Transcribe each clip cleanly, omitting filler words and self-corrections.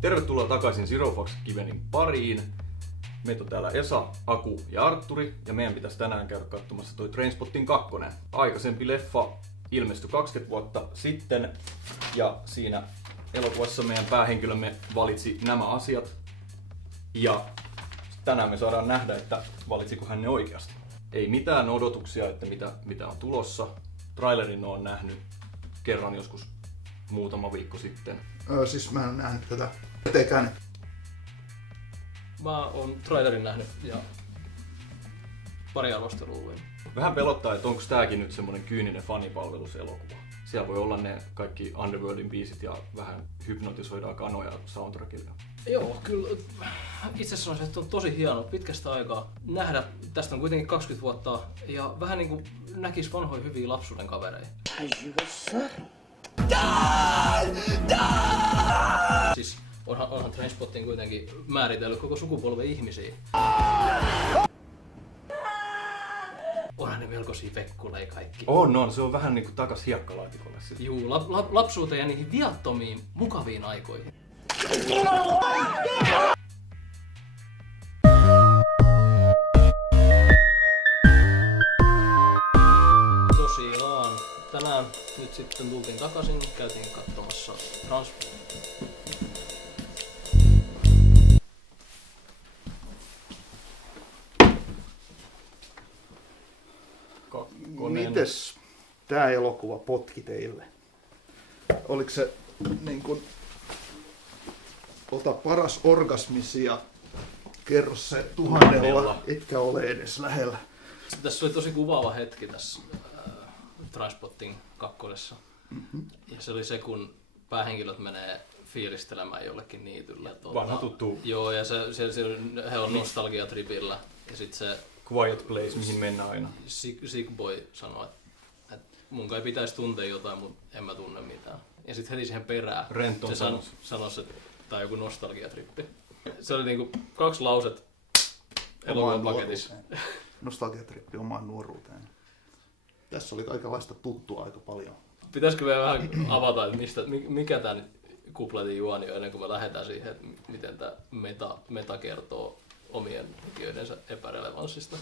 Tervetuloa takaisin Zero Fox Givenin pariin. Meitä on täällä Esa, Aku ja Artturi ja meidän pitäisi tänään käydä katsomassa toi Trainspotting 2. Aikaisempi leffa ilmestyi 20 vuotta sitten ja siinä elokuvassa meidän päähenkilömme valitsi nämä asiat. Ja tänään me saadaan nähdä, että valitsiko hän ne oikeasti. Ei mitään odotuksia, että mitä on tulossa. Trailerin olen nähnyt kerran joskus muutama viikko sitten. Siis mä en nähnyt tätä etenkään. Mä oon trailerin nähnyt ja pari arvostelua. Vähän pelottaa, että onko tääkin nyt semmonen kyyninen fanipalveluselokuva. Siellä voi olla ne kaikki Underworldin biisit ja vähän hypnotisoidaan kanoja soundtrackilla. Joo, kyllä itse asiassa että on tosi hieno pitkästä aikaa nähdä. Tästä on kuitenkin 20 vuotta ja vähän niinku näkis vanhoja hyviä lapsuuden kavereita. Siis onhan Trainspotting kuitenkin määritellyt koko sukupolven ihmisiä. Onhan ne melkoisia vekkuleja kaikki. On, se on vähän niinku takas hiekkalaatikolle. Juu, lapsuuteen ja niihin viattomiin, mukaviin aikoihin. Tosiaan, tänään nyt sitten tultiin takaisin, käytiin katsomassa Mites tää elokuva potki teille? Oliko se niin kuin, ota paras orgasmisi ja kerro se 1000, etkä ole edes lähellä. Tässä oli tosi kuvaava hetki tässä Trainspotting 2. Ja se oli se, kun päähenkilöt menee fiilistelemään jollekin niitylle. Vanha tuttu. Joo, ja he on nostalgiatripillä. Ja sit se Quiet Place, mihin mennään aina. Sick Boy sanoi, että mun kai pitäisi tuntea jotain, mutta en mä tunne mitään. Ja sitten heti siihen perään Renton se sanoi, että tää on joku nostalgiatrippi. Se oli niinku 2 lauset elokuvan paketissa. Nostalgiatrippi omaan nuoruuteen. Tässä oli kaikenlaista tuttua aika paljon. Pitäisikö vielä vähän avata, että mikä tää nyt kupletin juoni on ennen kuin me lähdetään siihen, että miten tää meta kertoo omien tekijöidensä epärelevanssista.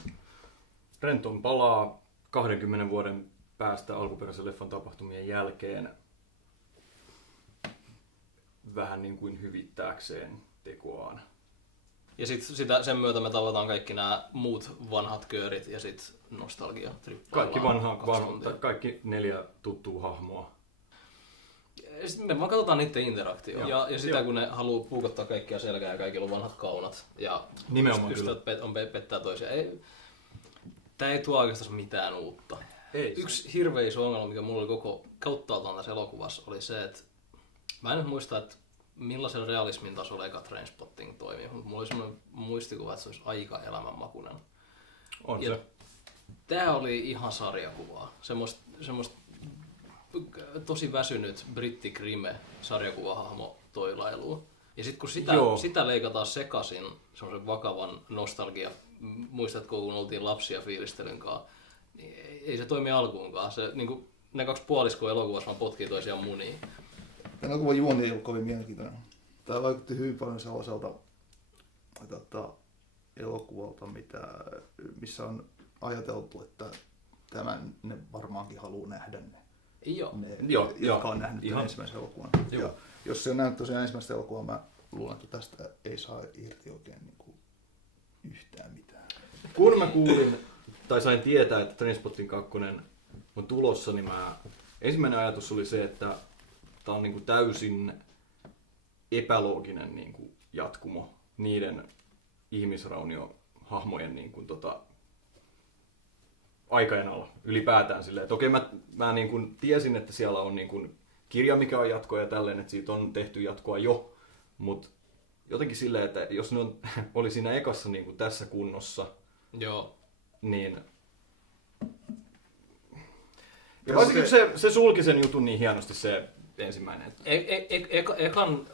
Renton palaa 20 vuoden päästä alkuperäisen leffan tapahtumien jälkeen vähän niin kuin hyvittääkseen tekoaan. Ja sen myötä me tavataan kaikki nämä muut vanhat köörit ja sit nostalgia. Kaikki 4 tuttua hahmoa. Sitten me vaan katsotaan niiden interaktioa. Ja sitä kun ne haluaa puukottaa kaikkia selkää ja kaikilla on vanhat kaunat. Ja ystävät pettää toisiaan. Tää ei tuo oikeastaan mitään uutta. Yksi hirveä iso ongelma, mikä mulla oli koko kauttaaltaan tässä elokuvassa, oli se, että mä en nyt muista, että millaisen realismin tasolla eka Trainspotting toimii, mutta mulla oli semmoinen muistikuva, että se olisi aika elämänmakuinen. On ja se. Tää oli ihan sarjakuvaa. Semmoista tosi väsynyt brittikrime sarjakuvahahmo toilailuun. Ja sit kun sitä leikataan sekaisin semmoisen vakavan nostalgia, muistatko kun oltiin lapsia fiilistelyn kanssa, niin ei se toimi alkuunkaan. Se, niin ne 2 puoliskoa elokuvassa vaan potkii toisiaan muniin. Tämän elokuvan juoni ei ollut kovin mielenkiintoinen. Tämä vaikutti hyvin paljon sellaiselta elokuvalta, missä on ajateltu, että tämän ne varmaankin haluaa nähdä ne. Jotka on nähnyt tämän ensimmäisen elokuvan. Ja jos se on nähnyt tosiaan ensimmäistä elokuvaa, mä luulen, että tästä ei saa irti oikein niin kuin yhtään mitään. Kun mä kuulin, tai sain tietää, että Trainspotting 2 on tulossa, niin ensimmäinen ajatus oli se, että tää on niinku täysin epälooginen niinku jatkumo niiden ihmisrauniohahmojen niinku aikajanalla ylipäätään silleen. Että okei, mä niinku tiesin, että siellä on niinku kirja, mikä on jatkoa ja tälleen, että siitä on tehty jatkoa jo, mutta jotenkin silleen, että jos ne oli siinä ekassa niinku tässä kunnossa, niin ja varsinkin se sulki sen jutun niin hienosti se ensimmäinen. Ekan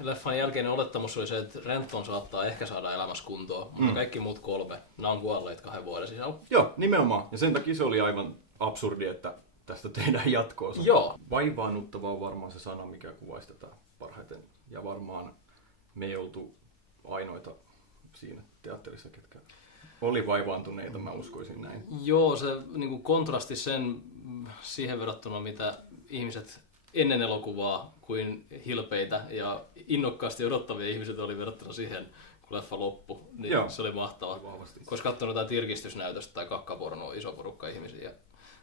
leffan jälkeinen olettamus oli se, että Renton saattaa ehkä saada elämässä kuntoon, mutta kaikki muut 3, nämä on kuolleet 2 vuoden sisällä. Joo, nimenomaan. Ja sen takia se oli aivan absurdi, että tästä tehdään jatkoa. Joo. Vaivaannuttava on varmaan se sana, mikä kuvaisi tätä parhaiten. Ja varmaan me ei oltu ainoita siinä teatterissa, ketkä oli vaivaantuneita, mä uskoisin näin. Joo, se niin kuin kontrasti siihen verrattuna, mitä ihmiset ennen elokuvaa kuin hilpeitä ja innokkaasti odottavia ihmiset oli verrattuna siihen, kun leffa loppui, niin joo, se oli mahtavaa. Koska katsonut jotain tirkistysnäytöstä tai kakkapornoa, iso porukka ihmisiä, ja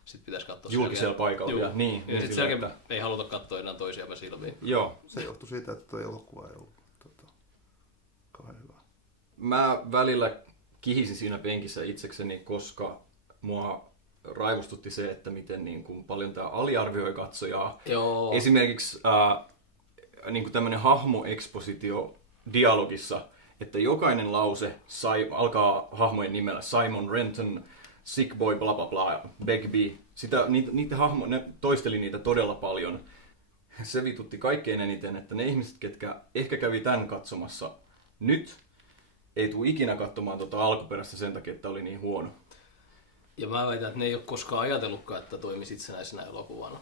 sitten pitäisi katsoa julkisella paikalla. Niin, ja sitten selkeä ei haluta katsoa enää toisiamme silmiin. Joo. Se johtui siitä, että tuo elokuva ei ollut kauhean hyvä. Mä välillä kihisin siinä penkissä itsekseni, koska mua raivostutti se, että miten niin kuin paljon tää aliarvioi katsojaa. Joo. Esimerkiksi niin kuin tämmönen hahmoekspositio dialogissa, että jokainen lause alkaa hahmojen nimellä Simon, Renton, Sick Boy, bla bla bla, Begbie. Ne toisteli niitä todella paljon. Se vitutti kaikkein eniten, että ne ihmiset, ketkä ehkä kävi tämän katsomassa nyt, ei tule ikinä katsomaan alkuperäistä sen takia, että oli niin huono. Ja mä väitän, että ne ei ole koskaan ajatellutkaan, että toimisi itsenäisenä elokuvana.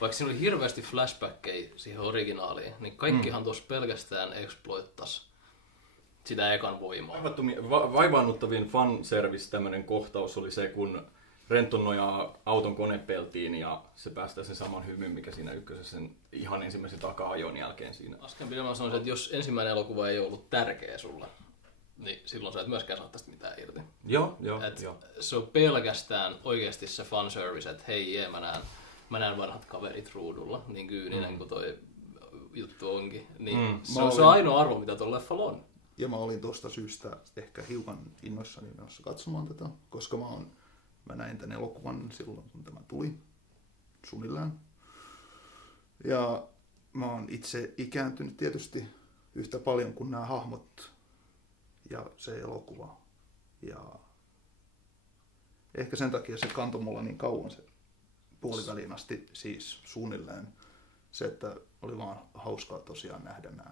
Vaikka siinä oli hirveästi flashbackkejä siihen originaaliin, niin kaikkihan tuossa pelkästään exploittas sitä ekan voimaa. Vaivaannuttavin fanservice tämmönen kohtaus oli se, kun Renton nojaa auton konepeltiin ja se päästää sen saman hymyn, mikä siinä ykkösessä sen ihan ensimmäisen taka-ajon jälkeen siinä. Asken pidemmän sanoisin, että jos ensimmäinen elokuva ei ollut tärkeä sulle, niin silloin sä et myöskään saa tästä mitään irti. Joo. Se on pelkästään oikeasti se fanservice, että hei mä näen vanhat kaverit ruudulla, niin kyyninen kuin toi juttu onkin. Niin se on ainoa arvo, mitä tuolla leffalla on. Ja mä olin tuosta syystä ehkä hiukan innoissani menossa katsomaan tätä, koska mä näin tämän elokuvan silloin, kun tämä tuli suunnilleen. Ja mä oon itse ikääntynyt tietysti yhtä paljon kuin nämä hahmot ja se elokuva. Ja ehkä sen takia se kantoi mulla niin kauan se puoliväliin asti siis suunnilleen. Se, että oli vaan hauskaa tosiaan nähdä nämä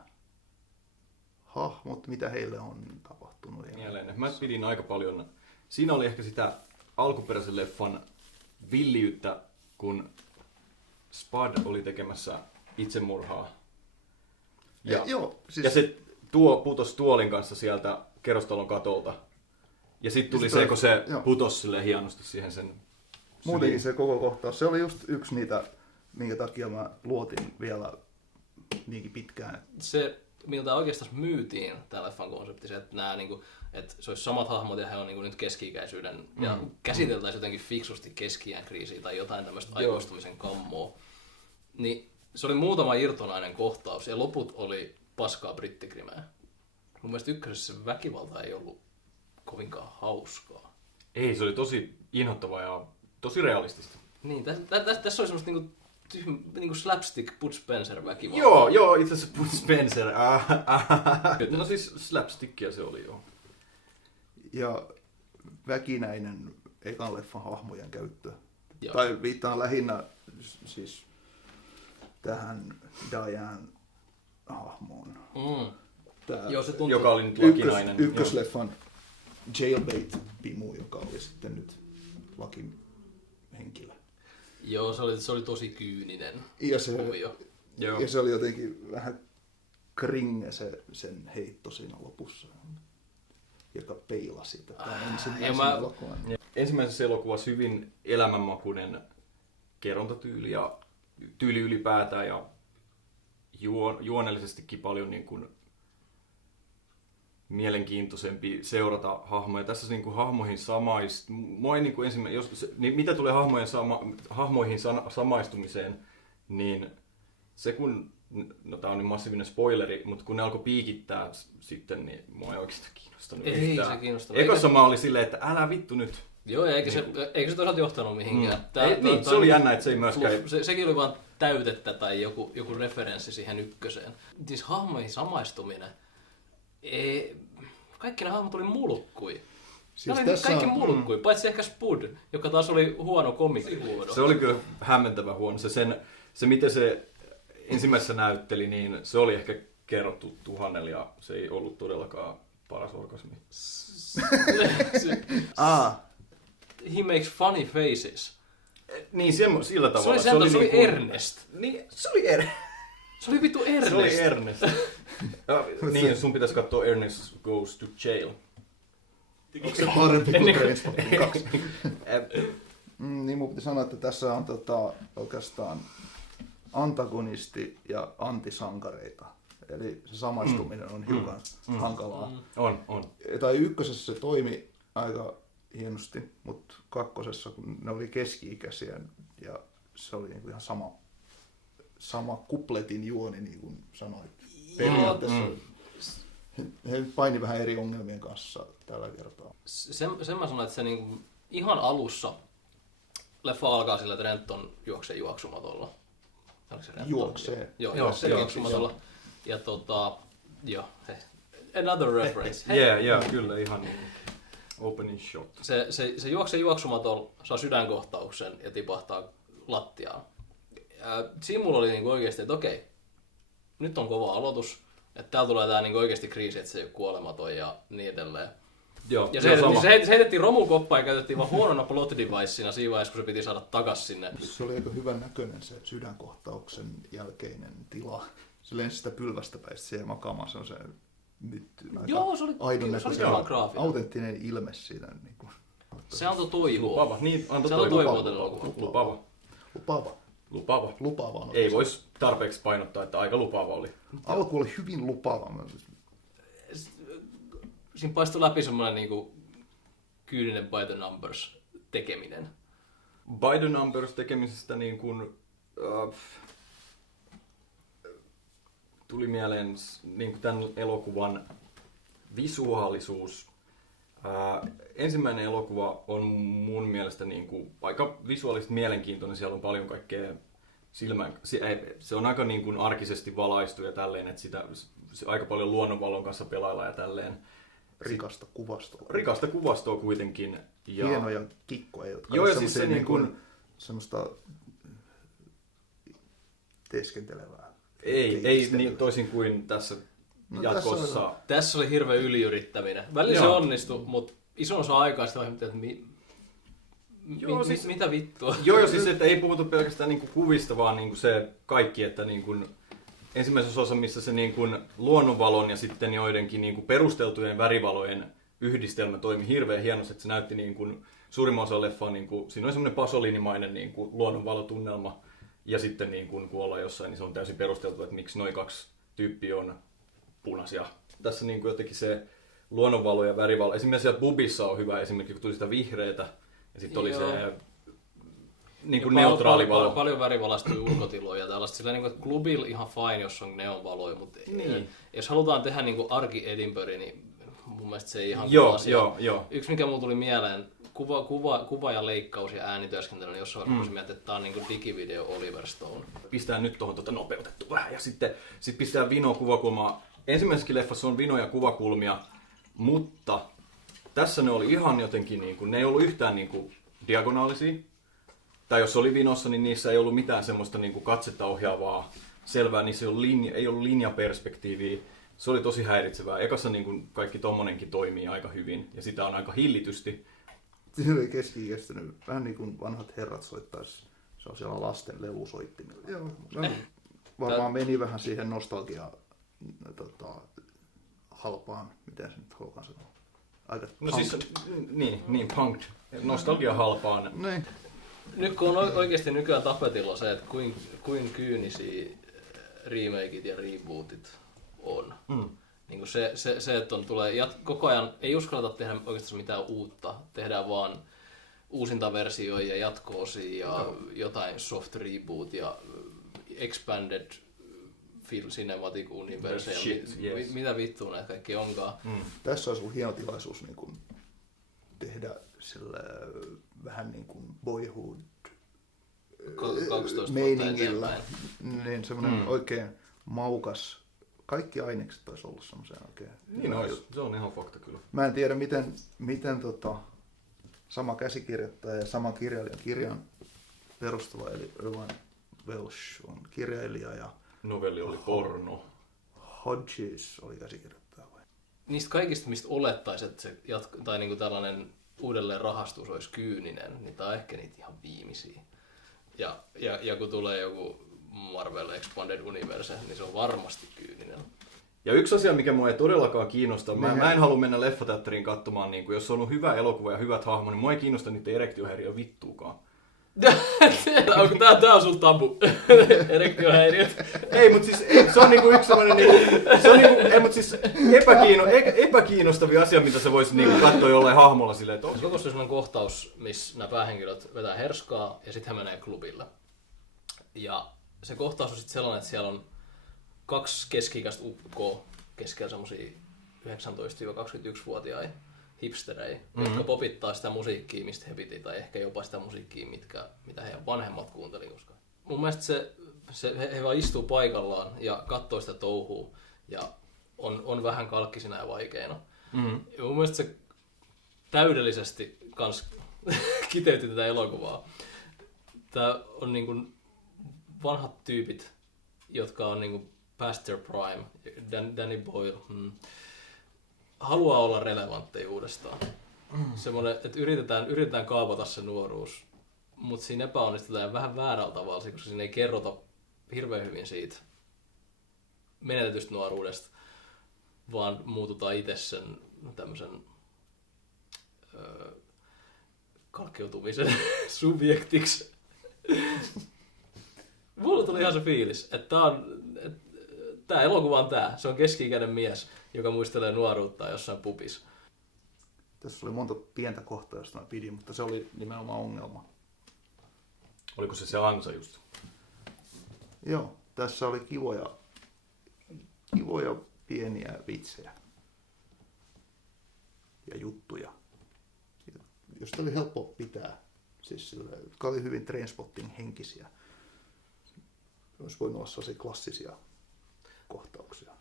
hahmot, mitä heille on tapahtunut. Mieleen. Mä pidin aika paljon. Siinä oli ehkä sitä alkuperäisen leffan villiyttä, kun Spud oli tekemässä itsemurhaa. Ja se putosi tuolin kanssa sieltä kerrostalon katolta. Ja sitten tuli se, kun se putosi silleen hienosti siihen sen muutenkin se koko kohtaus. Se oli just yksi niitä, minkä takia mä luotin vielä niinkin pitkään. Se, miltä oikeastaan myytiin tämä leffan konsepti, se, että, että se olisi samat hahmot ja he on nyt keski-ikäisyyden ja käsiteltäisiin jotenkin fiksusti keski-iän kriisiä tai jotain tämmöistä aikuistumisen kammoa. Niin se oli muutama irtonainen kohtaus ja loput oli paskaa brittikrimeä. Mun mielestä ykkösessä se väkivalta ei ollut kovinkaan hauskaa. Ei, se oli tosi inhottavaa ja tosi realistista. Niin, tässä oli semmoista niinku slapstick Bud Spencer väkivaltaa. Joo, itse asiassa Bud Spencer. No siis slapstickia se oli, joo. Ja väkinäinen ekan leffan hahmojen käyttö. Joo. Tai viittaan lähinnä siis tähän Diane-hahmoon. Joo, se tuntui, joka oli nyt lakinainen. Ykkösleffan Jailbait-pimu, joka oli sitten nyt lakihenkilö. Joo, se oli tosi kyyninen kuvio. Ja se oli jotenkin vähän kringe sen heitto siinä lopussa, joka peilasi tätä ensimmäisen elokuvan. Ensimmäisessä elokuvassa hyvin elämänmakuinen kerrontatyyli ja tyyli ylipäätään ja juonellisestikin paljon niin kuin mielenkiintoisempi seurata hahmoja. Tässä niin kuin hahmoihin mitä tulee hahmoihin samaistumiseen, niin se kun, no tää on niin massiivinen spoileri, mutta kun ne alkoi piikittää sitten, niin mua ei oikeastaan kiinnostanut yhtään. Se kiinnostanut. Ekossa mä olin silleen, että älä vittu nyt. Joo, eikö se toisaalta johtanut mihinkään. Se oli jännä, että se ei myöskään. Sekin oli vaan täytettä tai joku referenssi siihen ykköseen. Siis hahmoihin samaistuminen. Kaikki nämä hahmot oli mulkkui. Siis ne oli kaikki mulkkui, paitsi ehkä Spud, joka taas oli huono komikkihuono. Se oli kyllä hämmentävän huono. Se miten se ensimmäisessä näytteli, niin se oli ehkä kerrottu 1000 ja se ei ollut todellakaan paras orgasmi. He makes funny faces. Niin, sillä tavalla. Se oli Ernest. Niin, se oli Ernest. Se oli vittu Ernest. Se oli Ernest. Niin, sun pitäisi katsoa Ernest Goes to Jail. Onko se parempi kuin Trainspotting 2? Niin mun piti sanoa, että tässä on oikeastaan antagonisti ja antisankareita. Eli se samaistuminen on hiukan hankalaa. On. Tai ykkösessä se toimi aika hienosti, mutta kakkosessa kun ne oli keski-ikäisiä ja se oli niin kuin ihan sama kupletin juoni, niin kuin sanoit. Periaatteessa he paini vähän eri ongelmien kanssa tällä kertaa. Sen mä sanoin, että se niinku ihan alussa leffa alkaa sillä, että Renton juoksee juoksumatolla. Juoksee. Joo, juoksumatolla. Ja another reference. Yeah, kyllä ihan niin. Opening shot. Se juoksee juoksumatolla, saa sydänkohtauksen ja tipahtaa lattiaan. Siinä mulla oli niinku oikeesti, että okei, nyt on kova aloitus. Että täällä tulee tää niinku oikeesti kriisi, että se ei ole kuolematon ja niin edelleen. Joo, ja se heitettiin romukoppaa ja käytettiin vaan huonona plot devicena siinä vaiheessa, kun se piti saada takas sinne. Se oli aika hyvän näköinen se sydänkohtauksen jälkeinen tila. Se lensi sitä pylvästä päistä siihen makaamaan. Se on se joo, se oli autenttinen ilme siitä. Niin kuin, se antoi toivoa. Lupaava. Niin, antoi toivoa. Lupaava. Ei voisi tarpeeksi painottaa, että aika lupaava oli. Alku oli hyvin lupaava. Siinä paistui läpi semmoinen niinku kyyninen by the numbers tekeminen. By the numbers tekemisestä niin kuin, tuli mieleen niin kuin tämän elokuvan visuaalisuus. Ensimmäinen elokuva on mun mielestä niin kuin aika visuaalisesti mielenkiintoinen. Siellä on paljon kaikkea se on aika niin kuin arkisesti valaistu ja tälleen, että se aika paljon luonnonvalon kanssa pelaillaan ja tälleen. Rikasta kuvastoa. Rikasta kuvastoa kuitenkin. Ja hienoja kikkoja, jotka joo, on ja siis se niin kuin semmoista teeskentelevää. Ei niin toisin kuin tässä jatkossa. Tässä oli hirveä yliyrittäminen. Välillä se onnistui, mutta ison osa aikaa sitä että mitä vittua? Joo, siis että ei puhuta pelkästään niinku kuvista, vaan niinku se kaikki, että niinku ensimmäisessä osassa, missä se niinku luonnonvalon ja sitten joidenkin niinku perusteltujen värivalojen yhdistelmä toimi hirveän hienosti, että se näytti niinku suurimman osan leffaa, niinku, siinä oli semmoinen pasolinimainen niinku luonnonvalotunnelma, ja sitten niinku, kun ollaan jossain, niin se on täysin perusteltu, että miksi noi kaksi tyyppiä on punaisia. Tässä niinku jotenkin se luonnonvalo ja värivalo, esimerkiksi siellä Bubissa on hyvä esimerkki, kun tuli sitä vihreätä, ja sitten oli se niin kuin neutraali valo. Paljon värivalaistui ulkotiloja ja tällaista. Sillä niin kuin klubilla ihan fine, jos on neonvaloja, mutta jos halutaan tehdä niin kuin arki Edinburgh, niin mun mielestä se ei ihan joo. Yksi mikä mulle tuli mieleen, kuva ja leikkaus ja äänityöskentely, niin jossain vaiheessa mietin, että tää on niin kuin digivideo Oliver Stone. Pistää nyt tuohon nopeutettu vähän ja sitten pistää vino kuvakulmaa. Ensimmäisessäkin leffassa on vinoja kuvakulmia, mutta tässä ne oli ihan jotenkin, niin kuin, ne ei ollut yhtään niin kuin diagonaalisia. Tai jos oli vinossa, niin niissä ei ollut mitään semmoista niin kuin katsetta ohjaavaa selvää. Niissä ei ollut linjaperspektiiviä. Se oli tosi häiritsevää. Ekassa niin kuin kaikki tommonenkin toimii aika hyvin ja sitä on aika hillitysti. Siinä oli keski-ikäistä vähän niin kuin vanhat herrat soittaisi. Se on siellä lasten lelusoittimilla. Joo, varmaan meni vähän siihen nostalgiaan halpaan. Miten se nyt halutaan sanoa? Aika siis, niin, punked. Nostalgia halpaan. Niin. Nyt kun on oikeasti nykyään tapetilla se, että kuin kyynisiä remakeit ja rebootit on. Niin kuin se että tulee koko ajan, ei uskalleta tehdä oikeastaan mitään uutta. Tehdään vaan uusintaversioita ja jatko-osia ja jotain soft reboot ja expanded cinematic universe ja mitä vittua näitä kaikki onkaan. Tässä olisi ollut hieno tilaisuus niin kuin tehdä sillä vähän niin kuin Boyhood 12 meiningillä. Niin semmoinen oikein maukas. Kaikki ainekset olisi ollut semmoisen oikein. Niin se on ihan fakta kyllä. Mä en tiedä miten sama käsikirjoittaja ja sama kirjailijan kirjan perustava eli Irvine Welsh on kirjailija ja novelli oli porno. Hodges oli käsikirjoittaja vai? Niistä kaikista, mistä olettaisiin, että se tai niinku tällainen uudelleen rahastus olisi kyyninen, niin tämä on ehkä niitä ihan viimeisiä. Ja kun tulee joku Marvel Expanded Universe, niin se on varmasti kyyninen. Ja yksi asia, mikä mua ei todellakaan kiinnosta, mä en halua mennä leffateatteriin katsomaan, niin kuin, jos on ollut hyvä elokuva ja hyvät hahmot, niin mua ei kiinnosta niiden erektiohäiriö vittuukaan. Onko tää on sun tabu? Erektiohäiriöt? Ei, mutta siis se on niinku yksi sellainen epäkiinnostavia asia, mitä se voisi niinku katsoa jollain hahmolla silleen, että koko sellainen kohtaus, missä nämä päähenkilöt vetää herskaa ja sitten he menee klubille. Ja se kohtaus on sitten sellainen, että siellä on 2 keski-ikäistä ukkoa keskellä semmosia 19-21-vuotiaita hipsterejä, jotka popittaa sitä musiikkia, mistä he piti, tai ehkä jopa sitä musiikkia, mitä heidän vanhemmat kuunteli. Koska mun mielestä he vaan istuu paikallaan ja katsoo sitä touhua ja on vähän kalkkisina ja vaikeina. Ja mun mielestä se täydellisesti kans kiteytti tätä elokuvaa. Tää on niinku vanhat tyypit, jotka on niinku past their prime, Danny Boyle, haluaa olla relevantteja uudestaan. Semmoinen, että yritetään kaapata se nuoruus, mutta siinä epäonnistutaan vähän väärällä tavalla, koska siinä ei kerrota hirveän hyvin siitä menetetystä nuoruudesta, vaan muututaan itse sen tämmöisen kalkkeutumisen subjektiksi. Mulla tuli ihan se fiilis, että tää elokuva on tää. Se on keski-ikäinen mies, joka muistelee nuoruutta jossain pubissa. Tässä oli monta pientä kohtaa, josta mä pidin, mutta se oli nimenomaan ongelma. Oliko se ansa just? Joo, tässä oli kivoja pieniä vitsejä ja juttuja, josta oli helppo pitää. Siis sillä, jotka oli hyvin Trainspotting henkisiä. Olisi voinut olla sellaisia klassisia kohtauksia.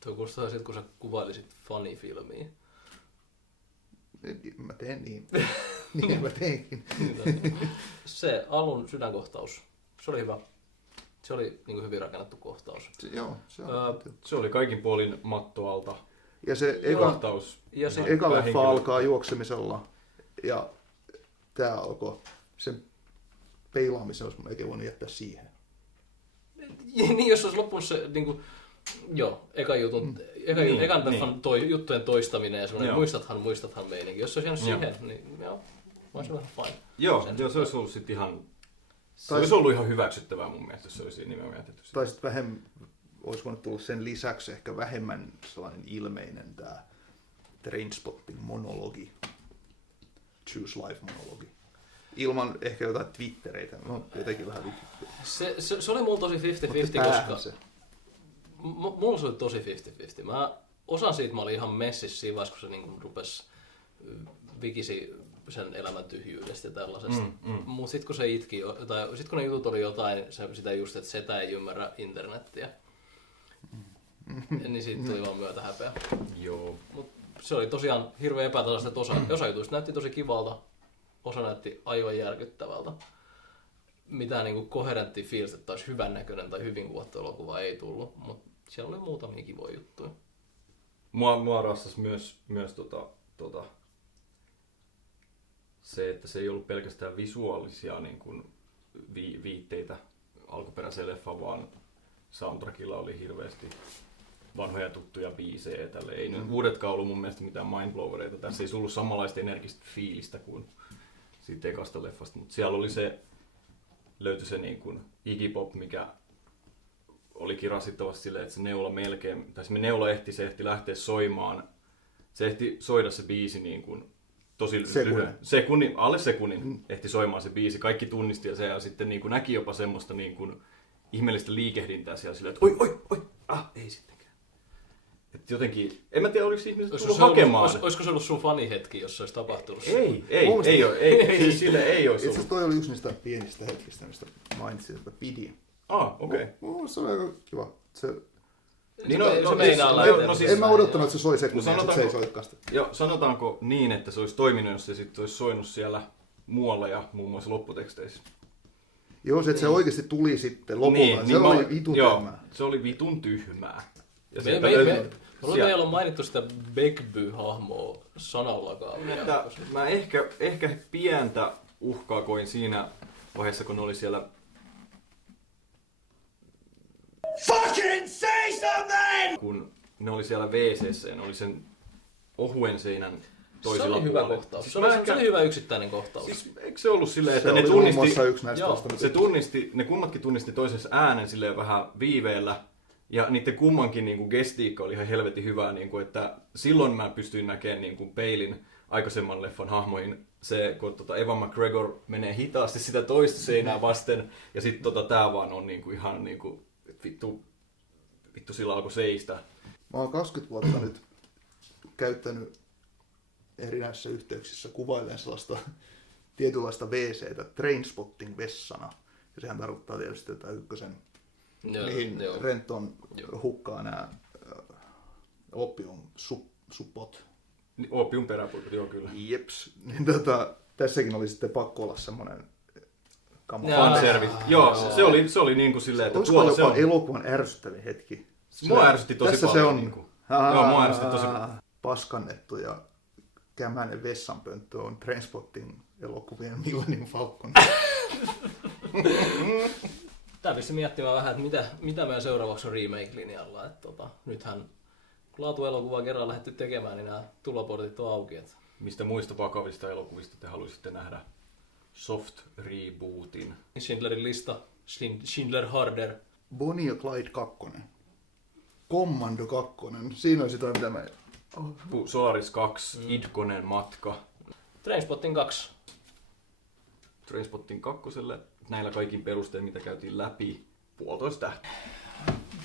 Tuo kuulostaa siltä, kun sä kuvailisit funny-filmiä. Mä teen niin. Niin mä teinkin. Se alun sydänkohtaus, se oli hyvä. Se oli niin hyvin rakennettu kohtaus. Se oli kaikin puolin matto alta. Ja se eka leffa alkaa juoksemisella. Ja tää alkoi sen peilaamisen, olisi eikä voinut jättää siihen. Niin, jos olisi loppunut se niinku, ekan juttujen toistaminen ja semmoinen muistathan meininki. Jos se olisi jäänyt siihen, niin olisi ihan fine. Joo, se olisi ollut sitten ihan... Se olisi ollut ihan hyväksyttävää mun mielestä, jos se olisi nimenomaan jätetty. Tai sitten vähemmän, olisi voinut tulla sen lisäksi ehkä vähemmän sellainen ilmeinen tämä Trainspotting monologi, Choose Life-monologi. Ilman ehkä jotain twittereitä, no jotenkin vähän... Se oli mulla tosi 50-50, koska... Mulla se oli tosi 50-50. Mä osan siitä mä olin ihan messissä siinä vaiheessa, kun se niin rupesi vikisi sen elämän tyhjyydestä ja tällaisesta. Mutta sitten kun se itki, tai sit kun ne jutut oli jotain, sitä just, että setä ei ymmärrä internettiä, niin siitä tuli vaan myötä häpeä. Joo. Mut se oli tosiaan hirveän epätasaista, että osa jutuista näytti tosi kivalta, osa näytti aivan järkyttävältä. Mitään niinku koherenttia fiilistä, että olisi hyvän näköinen tai hyvin kuvattu elokuva ei tullut, mutta siellä oli muutamia kivoja juttuja. Mua rassasi myös se, että se ei ollut pelkästään visuaalisia niin kuin viitteitä alkuperäiseen leffaan, vaan soundtrackilla oli hirveästi vanhoja tuttuja biisejä. Tälle ei nyt uudetkaan ollut mun mielestä mitään mindblowereita. Tässä ei ollut samanlaista energistä fiilistä kuin siitä ekasta leffasta, mutta siellä oli löytyi se niin kuin Iggy Pop, mikä olikin rasittavasti silleen, että se neula ehti lähteä soimaan. Se ehti soida se biisi niin kuin tosi lyhyen. Alle sekunnin ehti soimaan se biisi. Kaikki tunnisti ja sitten niin kuin näki jopa semmoista niin kuin ihmeellistä liikehdintää siellä silleen, että oi, ei sittenkään. Et jotenkin, en mä tiedä, oliko ihmiset tullut hakemaan. Olisiko se ollut sun fanihetki, jos se olisi tapahtunut? Ei, sille ei olisi ollut. Itse asiassa toi oli yksi niistä pienistä hetkistä, mistä mainitsin, että pidin. Okei. Se oli aika kiva. En mä odottanut, että se soi sekunnin, ja se ei soikaan sitä. Joo, sanotaanko niin, että se olisi toiminut, jos se sitten olisi soinut siellä muualla ja muun muassa lopputeksteissä? Joo, se, että se oikeasti tuli sitten lopulla. Se oli vitun tyhmää. Se oli vitun tyhmää. Me ei ole mainittu sitä Begbü-hahmoa sanallakaan. Mä ehkä pientä uhkaa koin siinä vaiheessa, kun ne oli siellä... Fucking say something! ne oli siellä WC:ssä ja ne oli sen ohuen seinän toisella puolella. Se oli hyvä kohtaus. Siis se oli hyvä yksittäinen kohtaus. Siis eikö se ollut silleen, että ne kummatkin tunnisti toisensa äänen silleen vähän viiveellä. Ja niiden kummankin niin kuin gestiikka oli ihan helvetin hyvää, niin kuin, että silloin mä pystyin näkemään niin kuin peilin aikaisemman leffan hahmoihin. Se, kun Evan McGregor menee hitaasti sitä toista seinää vasten, ja sitten tää vaan on niin kuin, ihan niin kuin, vittu sillä alkoi seistä. Mä oon 20 vuotta nyt käyttänyt erinäisissä yhteyksissä kuvailen sellaista tietynlaista WC:tä Trainspotting-vessana. Ja sehän tarkoittaa tietysti tätä ykkösen, mihin Renton hukkaa nämä opium-suppot. Opium peräpuikot, joo kyllä. Jeps. Niin tässäkin oli sitten pakko olla semmoinen fanservice. Joo, se oli niin kuin silleen, että olisiko jopa se on elokuvan ärsyttävin hetki? Mua ärsytti tosi tässä paljon. Se on niin kuin. Joo, mua ärsytti tosi paljon. Paskannettu ja kämäinen vessanpönttö on Trainspotting elokuvien Millennium Falcon. Tää pisti miettimään vähän, että mitä meidän seuraavaksi on remake-linjalla. Nythän kun laatuelokuvaa kerran lähdetty tekemään, niin nämä tuloportit on auki. Mistä muista vakavista elokuvista te haluaisitte nähdä soft rebootin? Schindlerin lista, Schindler Harder. Bonnie ja Clyde 2. Commando 2. Siinä on sitä, mitä mä... Solaris 2, Idkonen matka. Trainspotting 2. Trainspotting 2. Näillä kaikin perustein, mitä käytiin läpi, 1,5 tähteä.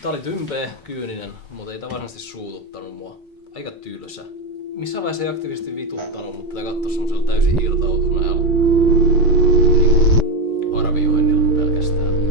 Tää oli tympeä, kyyninen, mutta ei tää varsinaisesti suututtanut mua. Aika tylsä. Missään vaiheessa ei aktiivisesti vituttanut, mutta tää katsoi semmoisella täysin irtautuneella arvioinnilla pelkästään.